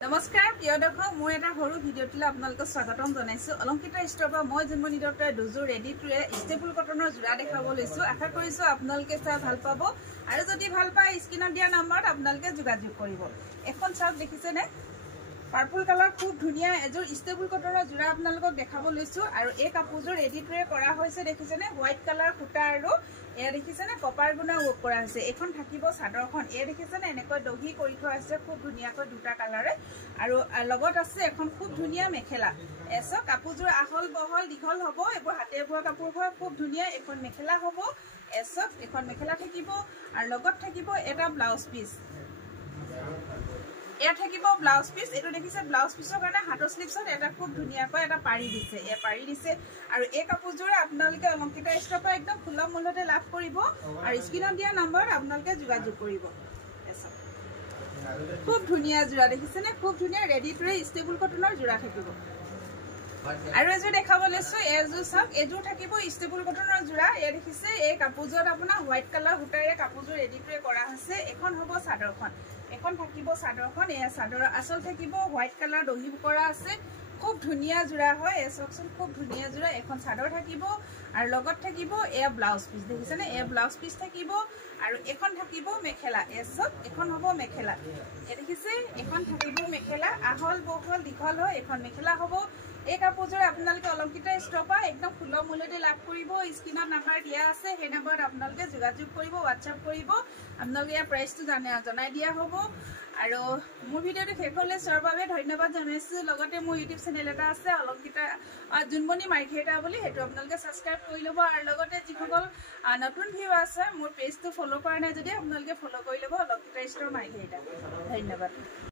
নমস্কাৰ প্ৰিয় দৰ্শক মই এটা সৰু ভিডিঅ'টিলে আপোনালোকক স্বাগতম জনাইছো অলংকিতা ষ্ট'ৰৰ পৰা মই জন্মনি দত্তই দুযোৰ ৰেডি টু ষ্টেবল কটনৰ যোৰা দেখাব লৈছো আশা কৰিছো আপোনালোকে চাই ভাল পাব আৰু যদি ভাল পায় স্ক্ৰিনত দিয়া নম্বৰত আপোনালোকে যোগাযোগ কৰিব এখন চাওক দেখিছেনে পাৰ্পল কালাৰ খুব ধুনিয়া এযোৰ ষ্টেবল কটনৰ যোৰা আপোনালোকক দেখাব লৈছো আৰু এই কাপোৰযোৰ ৰেডি টু কৰা হৈছে দেখিছেনে হোৱাইট কালাৰ খুটা আৰু এয়া দেখিছেনে কপাৰ গুণা ৱৰ্ক কৰা হৈছে এখন থাকিব চাদৰখন এয়া দেখিছেনে এনেকৈ দহি কৰি থোৱা আছে খুব ধুনিয়াকৈ দুটা কালাৰে আৰু লগত আছে এখন খুব ধুনিয়া মেখেলা এছ কাপোৰযোৰ আহল বহল দীঘল হ'ব এবোৰ হাতে বোৱা কাপোৰ হয় খুব ধুনিয়া এখন মেখেলা হ'ব এছ এখন মেখেলা থাকিব আৰু লগত থাকিব এটা ব্লাউজ পিস এয়া থাকিব ব্লাউজ পিস এটো দেখিছে ব্লাউজ পিসৰ কাৰণে হাতৰ স্লিপছত এটা খুব ধুনিয়াকৈ এটা পাৰি দিছে এ পাৰি দিছে আৰু এই কাপোৰযোৰে আপোনালোকে অলংকিতা ষ্ট'ৰৰ পৰা একদম সুলভ মূল্যতে লাভ কৰিব আৰু স্ক্ৰিনত দিয়া নম্বৰত আপোনালোকে যোগাযোগ কৰিব খুব ধুনিয়া যোৰা দেখিছেনে খুব ধুনিয়া ৰেডি টু ষ্টেবল কটনৰ যোৰা থাকিব আৰু এযোৰ দেখাব লৈছো এযোৰ চাওক এযোৰ থাকিব ষ্টেবল কটনৰ যোৰা এয়া দেখিছে এই কাপোৰযোৰত আপোনাৰ হোৱাইট কালাৰ সূতাৰে কাপোৰযোৰ ৰেডি টু কৰা হৈছে এখন হ'ব চাদৰখন এখন থাকিব চাদৰখন এয়া চাদৰৰ আচল থাকিব হোৱাইট কালাৰ দহি কৰা আছে খুব ধুনিয়া যোৰা হয় এ চাওকচোন খুব ধুনিয়া যোৰা এখন চাদৰ থাকিব আৰু লগত থাকিব এয়া ব্লাউজ পিস দেখিছেনে এয়া ব্লাউজ পিস থাকিব আৰু এখন থাকিব মেখেলা এছক এখন হ'ব মেখেলা এ দেখিছে এখন থাকিব মেখেলা আহল বহল দীঘল হয় এখন মেখেলা হ'ব এই কাপোৰযোৰ আপোনালোকে অলংকিতা ষ্ট'ৰৰ পৰা একদম সুলভ মূল্যতে লাভ কৰিব স্ক্ৰিনত নাম্বাৰ দিয়া আছে সেই নম্বৰত আপোনালোকে যোগাযোগ কৰিব হোৱাটছআপ কৰিব আপোনালোকে ইয়াৰ প্ৰাইচটো জনাই দিয়া হ'ব আৰু মোৰ ভিডিঅ'টো শেষ হ'লে চোৱাৰ বাবে ধন্যবাদ জনাইছো লগতে মোৰ ইউটিউব চেনেল এটা আছে অলংকিতা জুনমনি মাৰ্ঘেৰিটা বুলি সেইটো আপোনালোকে ছাবস্ক্ৰাইব কৰি ল'ব আৰু লগতে যিসকল নতুন ভিউ আছে মোৰ পেজটো ফ'ল' কৰা নাই যদি আপোনালোকে ফ'ল' কৰি ল'ব অলংকিতা ষ্ট'ৰ মাৰ্ঘেৰিটা ধন্যবাদ